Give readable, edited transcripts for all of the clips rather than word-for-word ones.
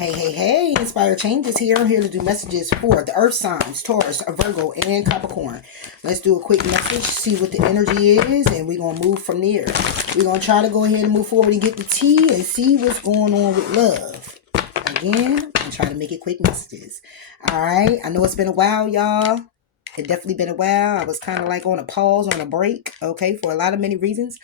Hey, hey, hey, Inspire Changes here. I'm here to do messages for the Earth signs, Taurus, Virgo, and Capricorn. Let's do a quick message, see what the energy is, and we're going to move from there. We're going to try to go ahead and move forward and get the tea and see what's going on with love. Again, I'm trying to make it quick messages. All right, I know it's been a while, y'all. It definitely been a while. I was kind of like on a pause, on a break, okay, for a lot of many reasons.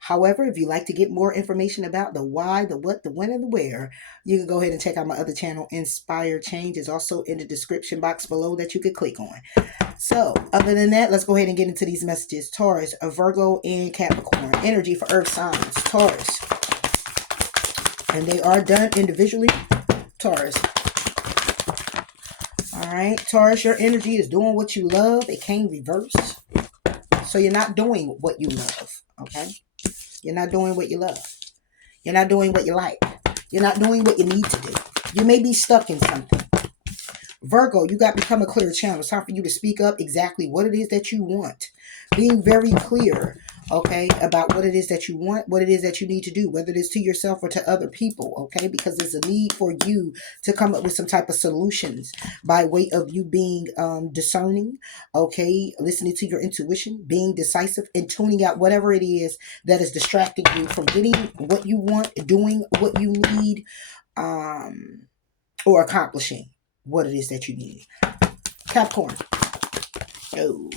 However, if you'd like to get more information about the why, the what, the when, and the where, you can go ahead and check out my other channel, Inspire Change. It's also in the description box below that you could click on. So, other than that, let's go ahead and get into these messages. Taurus, Virgo, and Capricorn. Energy for Earth signs. Taurus. And they are done individually. Taurus. All right. Taurus, your energy is doing what you love. It came reversed. So you're not doing what you love. Okay. You're not doing what you love. You're not doing what you like. You're not doing what you need to do. You may be stuck in something. Virgo, you got to become a clear channel. It's time for you to speak up exactly what it is that you want. Being very clear, okay, about what it is that you want, what it is that you need to do, whether it is to yourself or to other people, okay, because there's a need for you to come up with some type of solutions by way of you being discerning, okay, listening to your intuition, being decisive, and tuning out whatever it is that is distracting you from getting what you want, doing what you need, or accomplishing what it is that you need. Capricorn. Oh,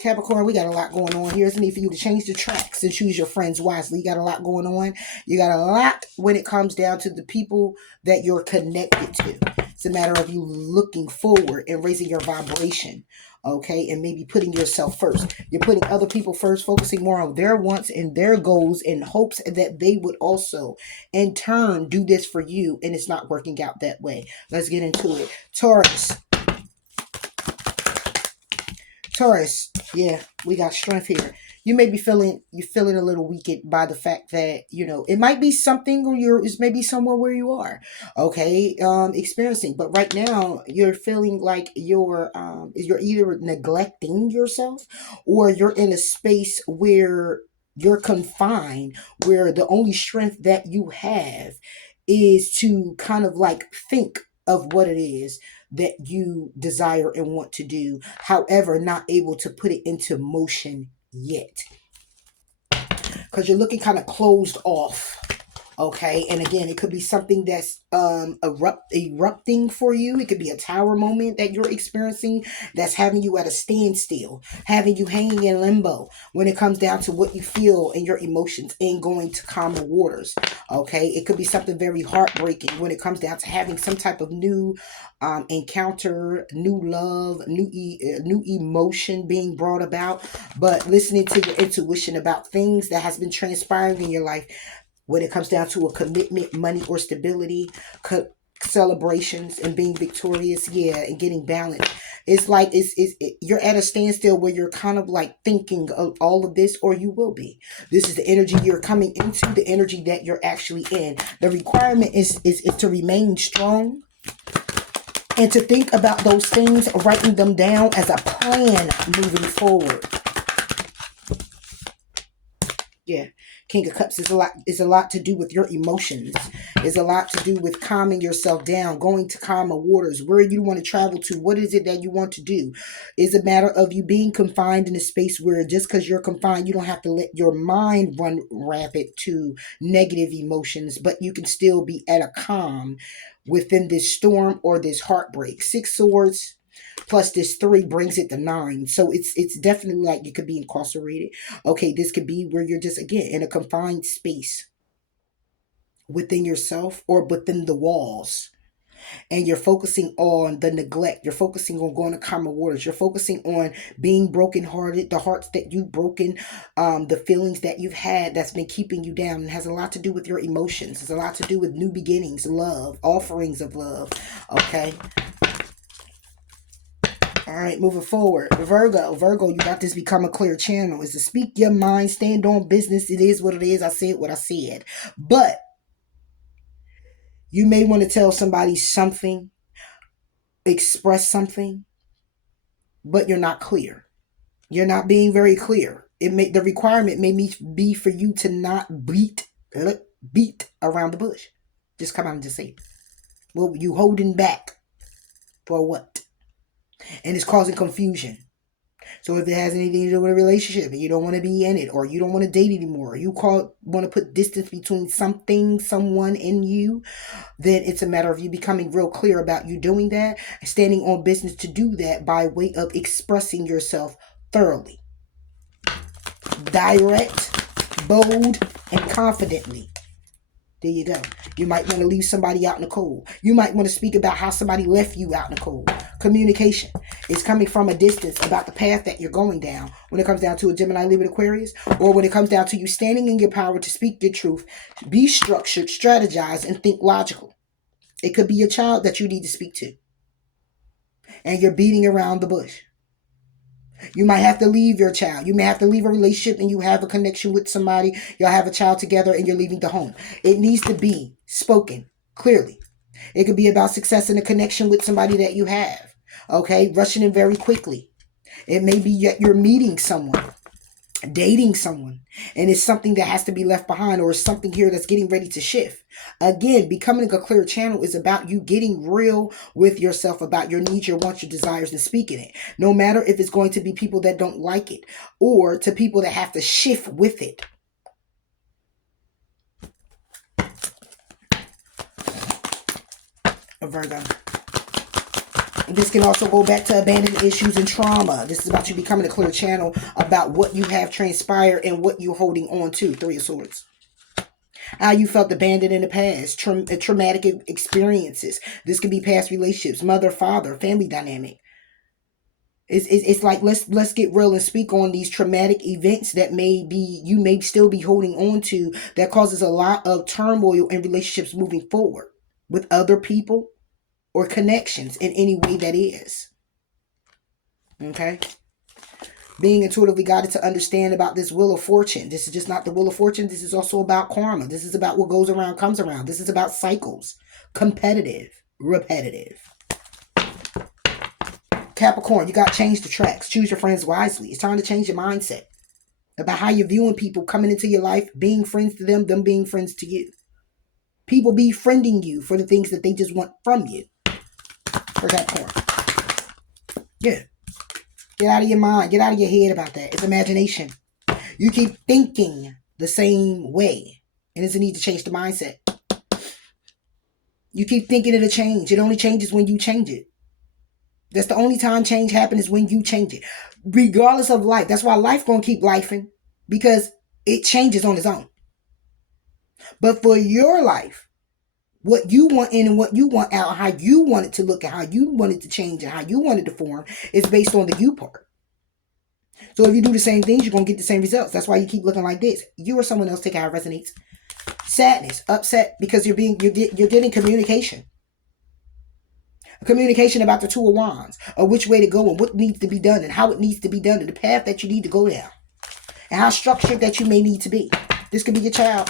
Capricorn, we got a lot going on here. It's a need for you to change the tracks and choose your friends wisely. You got a lot going on. You got a lot when it comes down to the people that you're connected to. It's a matter of you looking forward and raising your vibration, okay, and maybe putting yourself first. You're putting other people first, focusing more on their wants and their goals in hopes that they would also, in turn, do this for you, and it's not working out that way. Let's get into it. Taurus, yeah, we got strength here. You may be feeling a little weakened by the fact that, you know, it might be something or it's maybe somewhere where you are, okay, experiencing. But right now you're feeling like you're either neglecting yourself or you're in a space where you're confined, where the only strength that you have is to kind of like think of what it is that you desire and want to do, however, not able to put it into motion yet. Because you're looking kind of closed off. Okay, and again, it could be something that's erupting for you. It could be a tower moment that you're experiencing that's having you at a standstill, having you hanging in limbo when it comes down to what you feel and your emotions and going to calmer waters. Okay, it could be something very heartbreaking when it comes down to having some type of new encounter, new love, new emotion being brought about, but listening to your intuition about things that has been transpiring in your life when it comes down to a commitment, money, or stability, celebrations, and being victorious, yeah, and getting balanced. It's like you're at a standstill where you're kind of like thinking of all of this, or you will be. This is the energy you're coming into, the energy that you're actually in. The requirement is to remain strong and to think about those things, writing them down as a plan moving forward. Yeah, King of Cups is a lot to do with your emotions. It's a lot to do with calming yourself down, going to calmer waters, where you want to travel to, what is it that you want to do. It's a matter of you being confined in a space where just because you're confined, you don't have to let your mind run rapid to negative emotions, but you can still be at a calm within this storm or this heartbreak. Six Swords plus this 3 brings it to 9, so it's definitely like you could be incarcerated. Okay, this could be where you're just again in a confined space within yourself or within the walls, and you're focusing on the neglect, you're focusing on going to calmer waters, you're focusing on being brokenhearted, the hearts that you've broken, the feelings that you've had that's been keeping you down. It has a lot to do with your emotions. It's a lot to do with new beginnings, love, offerings of love. Okay, all right, moving forward. Virgo, you got this become a clear channel. Is to speak your mind, stand on business. It is what it is. I said what I said. But you may want to tell somebody something, express something, but you're not clear. You're not being very clear. The requirement may be for you to not beat around the bush. Just come out and just say it. Well, you holding back for what? And it's causing confusion. So if it has anything to do with a relationship and you don't want to be in it, or you don't want to date anymore, or you want to put distance between something, someone, and you, then it's a matter of you becoming real clear about you doing that, and standing on business to do that by way of expressing yourself thoroughly, direct, bold, and confidently. There you go. You might want to leave somebody out in the cold. You might want to speak about how somebody left you out in the cold. Communication is coming from a distance about the path that you're going down when it comes down to a Gemini, Libra, Aquarius, or when it comes down to you standing in your power to speak your truth, be structured, strategize, and think logical. It could be your child that you need to speak to, and you're beating around the bush. You might have to leave your child. You may have to leave a relationship and you have a connection with somebody. Y'all have a child together and you're leaving the home. It needs to be spoken clearly. It could be about success in a connection with somebody that you have. Okay, rushing in very quickly. It may be you're meeting someone, dating someone, and it's something that has to be left behind, or something here that's getting ready to shift. Again, becoming a clear channel is about you getting real with yourself about your needs, your wants, your desires, and speaking it. No matter if it's going to be people that don't like it or to people that have to shift with it. A Virgo. This can also go back to abandonment issues and trauma. This is about you becoming a clear channel about what you have transpired and what you're holding on to. Three of Swords. How you felt abandoned in the past. Traumatic experiences. This could be past relationships. Mother, father, family dynamic. It's like let's get real and speak on these traumatic events that you may still be holding on to, that causes a lot of turmoil in relationships moving forward with other people or connections in any way that is. Okay? Being intuitively guided to understand about this Wheel of Fortune. This is just not the Wheel of Fortune. This is also about karma. This is about what goes around comes around. This is about cycles. Competitive. Repetitive. Capricorn, you got to change the tracks. Choose your friends wisely. It's time to change your mindset about how you're viewing people coming into your life, being friends to them being friends to you. People befriending you for the things that they just want from you. For Capricorn. Yeah. Get out of your mind. Get out of your head about that. It's imagination. You keep thinking the same way, and it's a need to change the mindset. You keep thinking it'll change. It only changes when you change it. That's the only time change happens, is when you change it. Regardless of life. That's why life gonna keep lifing, because it changes on its own. But for your life, what you want in and what you want out, how you want it to look and how you want it to change and how you want it to form, is based on the you part. So if you do the same things, you're going to get the same results. That's why you keep looking like this. You or someone else, take how it resonates. Sadness, upset, because you're getting communication. A communication about the Two of Wands, or which way to go and what needs to be done and how it needs to be done and the path that you need to go down and how structured that you may need to be. This could be your child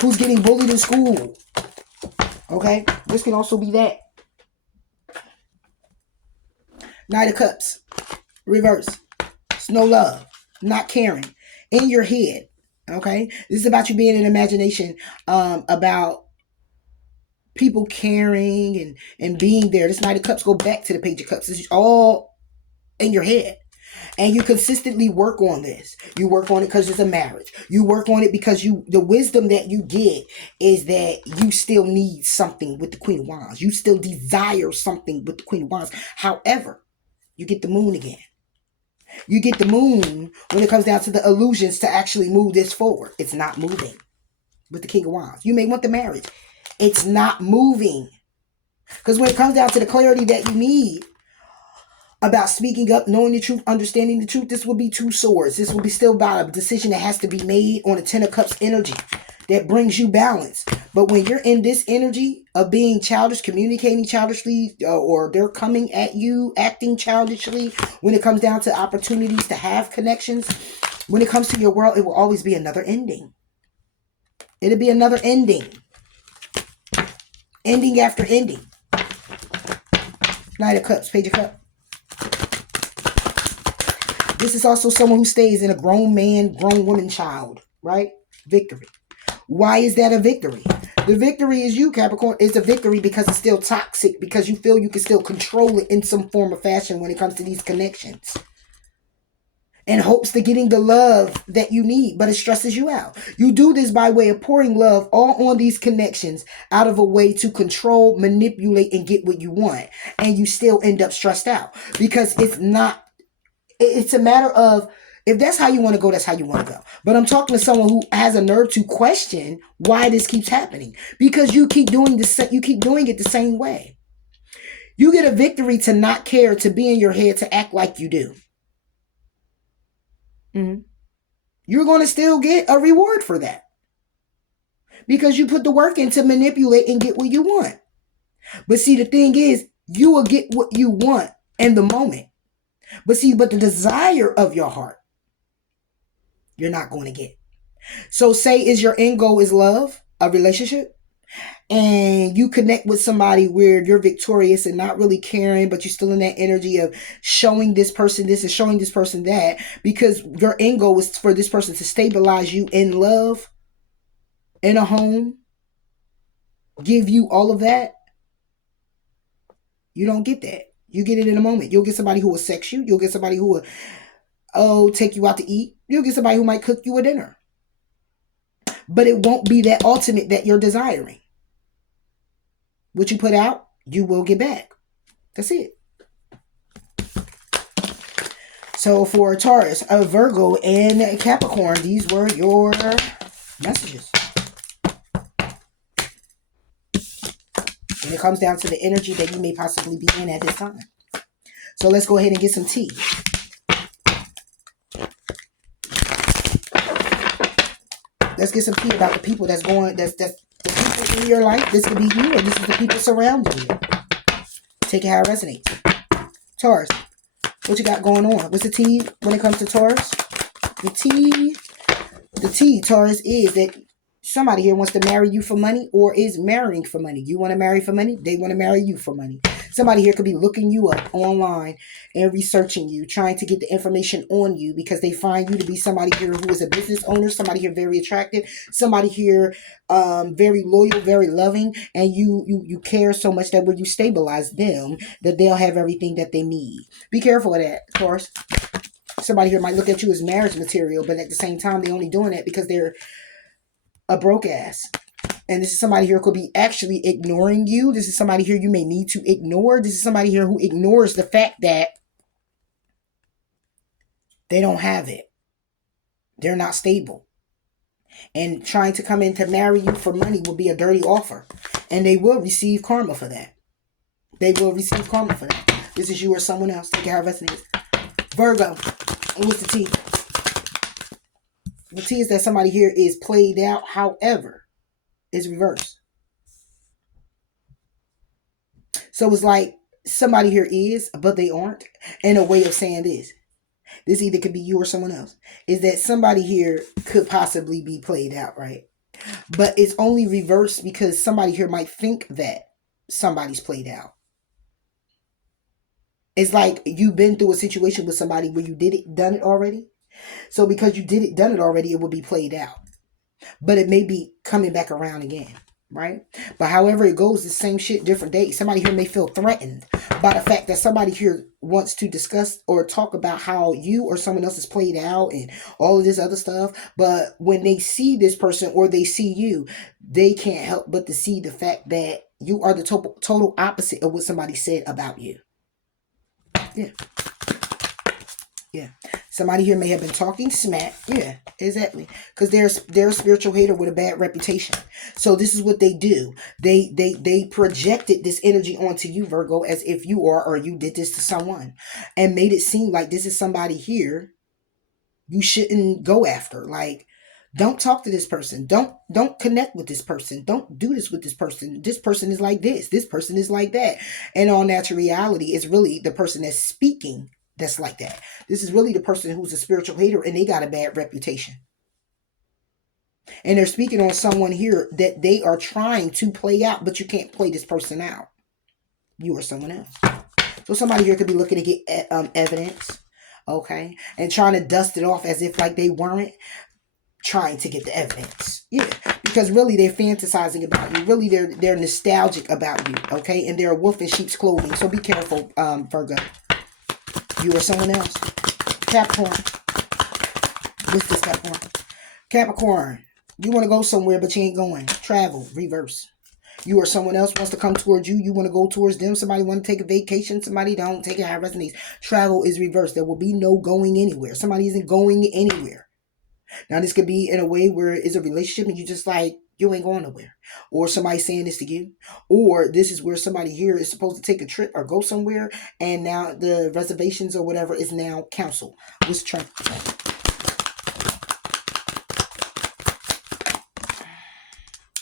who's getting bullied in school. Okay? This can also be that. Knight of Cups. Reverse. It's no love. Not caring. In your head. Okay? This is about you being in imagination about people caring and being there. This Knight of Cups go back to the Page of Cups. This is all in your head. And you consistently work on this. You work on it because it's a marriage. You work on it because the wisdom that you get is that you still need something with the Queen of Wands. You still desire something with the Queen of Wands. However, you get the moon again. You get the moon when it comes down to the illusions to actually move this forward. It's not moving with the King of Wands. You may want the marriage. It's not moving. Because when it comes down to the clarity that you need about speaking up, knowing the truth, understanding the truth, this will be two swords. This will be still about a decision that has to be made on a Ten of Cups energy that brings you balance. But when you're in this energy of being childish, communicating childishly, or they're coming at you, acting childishly, when it comes down to opportunities to have connections, when it comes to your world, it will always be another ending. It'll be another ending. Ending after ending. Knight of Cups, Page of Cups. This is also someone who stays in a grown man, grown woman child, right? Victory. Why is that a victory? The victory is you, Capricorn. It's a victory because it's still toxic, because you feel you can still control it in some form or fashion when it comes to these connections. In hopes to getting the love that you need, but it stresses you out. You do this by way of pouring love all on these connections out of a way to control, manipulate, and get what you want. And you still end up stressed out because it's a matter of, if that's how you want to go, that's how you want to go. But I'm talking to someone who has a nerve to question why this keeps happening, because you keep doing it the same way. You get a victory to not care, to be in your head, to act like you do. Mm-hmm. You're going to still get a reward for that because you put the work in to manipulate and get what you want. But see, the thing is, you will get what you want in the moment. But the desire of your heart, you're not going to get. So say is your end goal is love, a relationship, and you connect with somebody where you're victorious and not really caring, but you're still in that energy of showing this person this and showing this person that, because your end goal is for this person to stabilize you in love, in a home, give you all of that. You don't get that. You get it in a moment. You'll get somebody who will sex you. You'll get somebody who will take you out to eat. You'll get somebody who might cook you a dinner. But it won't be that ultimate that you're desiring. What you put out, you will get back. That's it. So for Taurus, Virgo, and Capricorn, these were your messages. When it comes down to the energy that you may possibly be in at this time. So let's go ahead and get some tea. Let's get some tea about the people that's the people in your life. This could be you, or this is the people surrounding you. Take it how it resonates. Taurus, what you got going on? What's the tea when it comes to Taurus? The tea, Taurus, is that somebody here wants to marry you for money or is marrying for money. You want to marry for money. They want to marry you for money. Somebody here could be looking you up online and researching you, trying to get the information on you because they find you to be somebody here who is a business owner, somebody here very attractive, somebody here very loyal, very loving, and you care so much that when you stabilize them, that they'll have everything that they need. Be careful of that, of course. Somebody here might look at you as marriage material, but at the same time, they're only doing that because they're a broke ass. And this is somebody here who could be actually ignoring you. This is somebody here you may need to ignore. This is somebody here who ignores the fact that they don't have it. They're not stable. And trying to come in to marry you for money will be a dirty offer. And they will receive karma for that. They will receive karma for that. This is you or someone else. Take care of us. Virgo. What's the tea? The tea is that somebody here is played out. However, it's reversed. So it's like somebody here is, but they aren't. And a way of saying this either could be you or someone else, is that somebody here could possibly be played out, right? But it's only reversed because somebody here might think that somebody's played out. It's like you've been through a situation with somebody where you done it already. So because you done it already, it will be played out. But it may be coming back around again, right? But however it goes, the same shit, different days. Somebody here may feel threatened by the fact that somebody here wants to discuss or talk about how you or someone else is played out and all of this other stuff. But when they see this person or they see you, they can't help but to see the fact that you are the total opposite of what somebody said about you. Yeah. Somebody here may have been talking smack. Yeah, exactly. Because they're a spiritual hater with a bad reputation. So this is what they do. They projected this energy onto you, Virgo, as if you are or you did this to someone. And made it seem like this is somebody here you shouldn't go after. Like, don't talk to this person. Don't connect with this person. Don't do this with this person. This person is like this. This person is like that. And all natural reality is really the person that's speaking that's like that. This is really the person who's a spiritual hater and they got a bad reputation. And they're speaking on someone here that they are trying to play out, but you can't play this person out. You or someone else. So somebody here could be looking to get evidence, okay? And trying to dust it off as if like they weren't trying to get the evidence. Yeah, because really they're fantasizing about you. Really they're nostalgic about you, okay? And they're a wolf in sheep's clothing. So be careful, Virgo. You or someone else. Capricorn. What's this, Capricorn? Capricorn. You want to go somewhere, but you ain't going. Travel. Reverse. You or someone else wants to come towards you. You want to go towards them. Somebody want to take a vacation. Somebody don't. Take it how it resonates. Travel is reversed. There will be no going anywhere. Somebody isn't going anywhere. Now, this could be in a way where it's a relationship and you just like, you ain't going nowhere. Or somebody saying this to you. Or this is where somebody here is supposed to take a trip or go somewhere. And now the reservations or whatever is now canceled. What's the trend?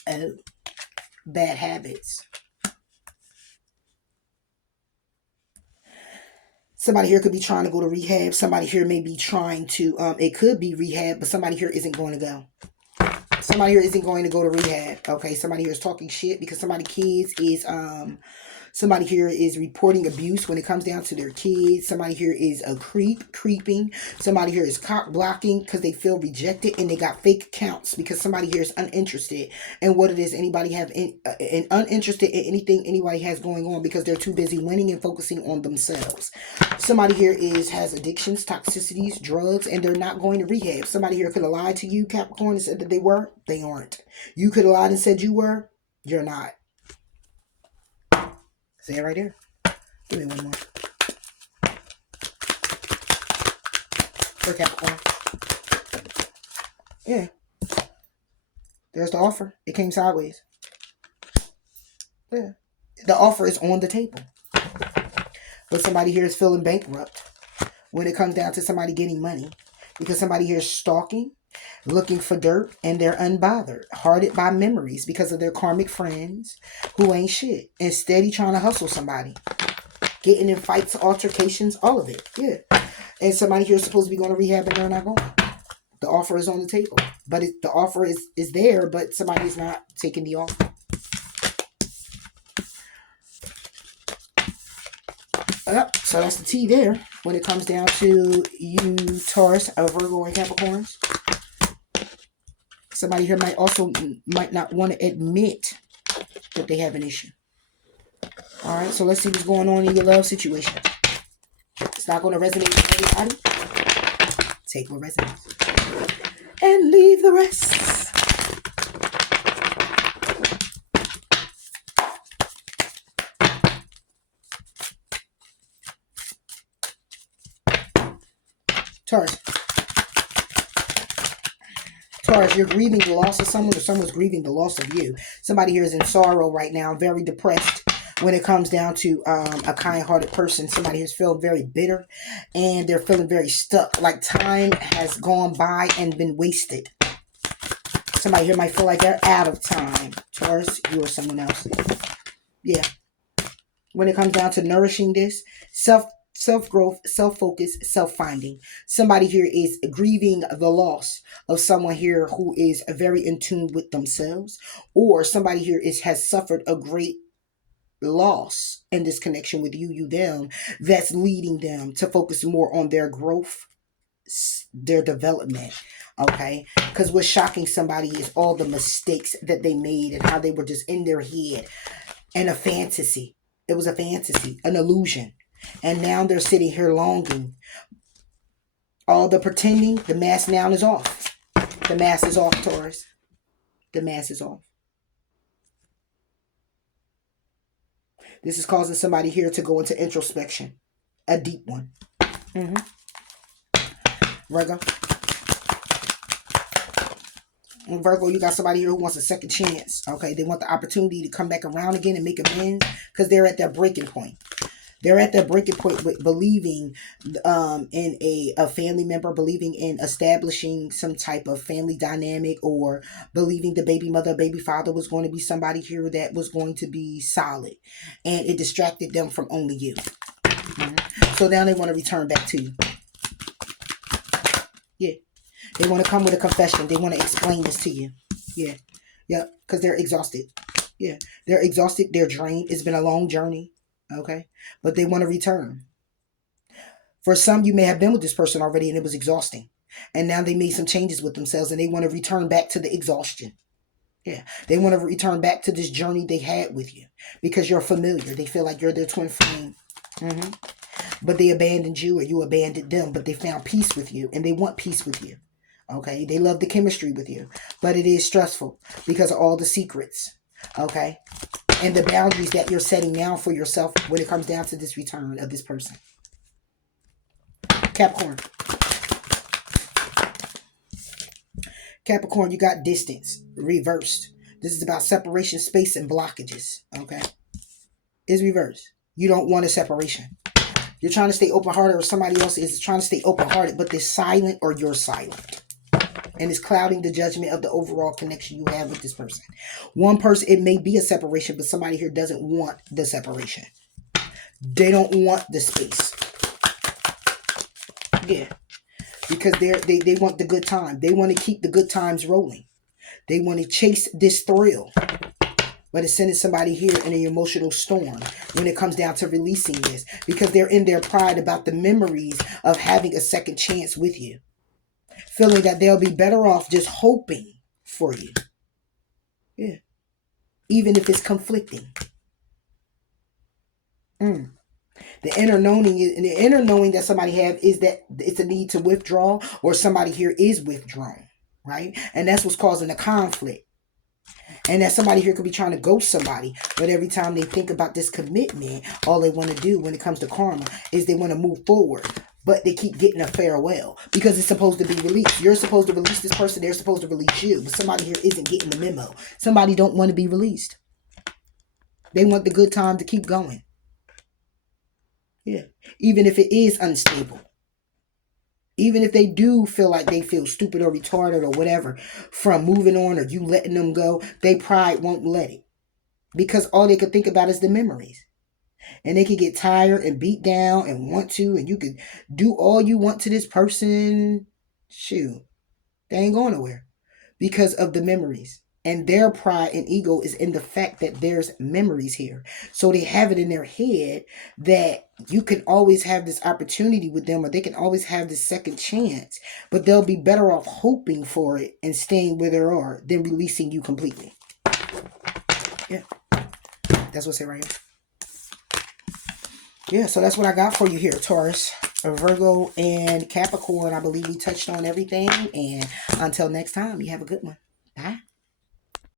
Oh, bad habits. Somebody here could be trying to go to rehab. Somebody here may be trying to, it could be rehab, but somebody here isn't going to go. Somebody here isn't going to go to rehab. Okay, somebody here is talking shit because somebody kids is somebody here is reporting abuse when it comes down to their kids. Somebody here is a creeping. Somebody here is cock blocking because they feel rejected and they got fake accounts because somebody here is uninterested in what it is anybody have and uninterested in anything anybody has going on because they're too busy winning and focusing on themselves. Somebody here has addictions, toxicities, drugs, and they're not going to rehab. Somebody here could have lied to you, Capricorn, and said that they were. They aren't. You could have lied and said you were. You're not. Say it right there. Give me one more. For Capricorn. Yeah. There's the offer. It came sideways. Yeah. The offer is on the table. But somebody here is feeling bankrupt when it comes down to somebody getting money. Because somebody here is stalking, looking for dirt, and they're unbothered, hearted by memories because of their karmic friends who ain't shit and steady trying to hustle somebody, getting in fights, altercations, all of it. Yeah. And somebody here is supposed to be going to rehab and they're not going. The offer is on the table, but the offer is there, but somebody's not taking the offer. Yep. So that's the T there when it comes down to you, Taurus, Virgo, and Capricorns. Somebody here might not want to admit that they have an issue. All right, so let's see what's going on in your love situation. It's not going to resonate with everybody. Take what resonates and leave the rest. Taurus, you're grieving the loss of someone or someone's grieving the loss of you. Somebody here is in sorrow right now, very depressed when it comes down to a kind-hearted person. Somebody who's feeling very bitter and they're feeling very stuck, like time has gone by and been wasted. Somebody here might feel like they're out of time. Taurus, you or someone else. Yeah. When it comes down to nourishing this, self-growth, self-focus, self-finding. Somebody here is grieving the loss of someone here who is very in tune with themselves, or somebody here has suffered a great loss in this connection with you, them, that's leading them to focus more on their growth, their development. Okay, because what's shocking somebody is all the mistakes that they made and how they were just in their head and a fantasy. It was a fantasy, an illusion. And now they're sitting here longing. All the pretending, the mask now is off. The mask is off, Taurus. The mask is off. This is causing somebody here to go into introspection. A deep one. Virgo. Virgo, you got somebody here who wants a second chance. Okay, they want the opportunity to come back around again and make amends because they're at their breaking point. They're at their breaking point with believing in a family member, believing in establishing some type of family dynamic, or believing the baby mother, baby father was going to be somebody here that was going to be solid. And it distracted them from only you. So now they want to return back to you. Yeah. They want to come with a confession. They want to explain this to you. Yeah. Yeah. Because they're exhausted. Yeah. They're exhausted. They're drained. It's been a long journey. Okay. But they want to return. For some, you may have been with this person already and it was exhausting. And now they made some changes with themselves and they want to return back to the exhaustion. Yeah. They want to return back to this journey they had with you because you're familiar. They feel like you're their twin flame. But they abandoned you or you abandoned them, but they found peace with you and they want peace with you. Okay. They love the chemistry with you, but it is stressful because of all the secrets. Okay. And the boundaries that you're setting now for yourself when it comes down to this return of this person. Capricorn. Capricorn, you got distance reversed. This is about separation, space, and blockages. Okay. It's reversed. You don't want a separation. You're trying to stay open-hearted, or somebody else is trying to stay open-hearted, but they're silent or you're silent. And it's clouding the judgment of the overall connection you have with this person. One person, it may be a separation, but somebody here doesn't want the separation. They don't want the space. Yeah. Because they want the good time. They want to keep the good times rolling. They want to chase this thrill. But it's sending somebody here in an emotional storm when it comes down to releasing this. Because they're in their pride about the memories of having a second chance with you. Feeling that they'll be better off just hoping for you. Yeah. Even if it's conflicting. The inner knowing that somebody have is that it's a need to withdraw, or somebody here is withdrawn, right? And that's what's causing the conflict. And that somebody here could be trying to ghost somebody, but every time they think about this commitment, all they want to do when it comes to karma is they want to move forward, but they keep getting a farewell because it's supposed to be released. You're supposed to release this person, they're supposed to release you, but somebody here isn't getting the memo. Somebody don't want to be released. They want the good time to keep going. Yeah. Even if it is unstable. Even if they do feel like they feel stupid or retarded or whatever from moving on or you letting them go, their pride won't let it. Because all they could think about is the memories. And they could get tired and beat down and want to, and you could do all you want to this person. Shoot. They ain't going nowhere. Because of the memories. And their pride and ego is in the fact that there's memories here. So they have it in their head that you can always have this opportunity with them, or they can always have this second chance. But they'll be better off hoping for it and staying where they are than releasing you completely. Yeah. That's what's it right here. Yeah, so that's what I got for you here, Taurus, Virgo, and Capricorn. I believe we touched on everything. And until next time, you have a good one. Bye.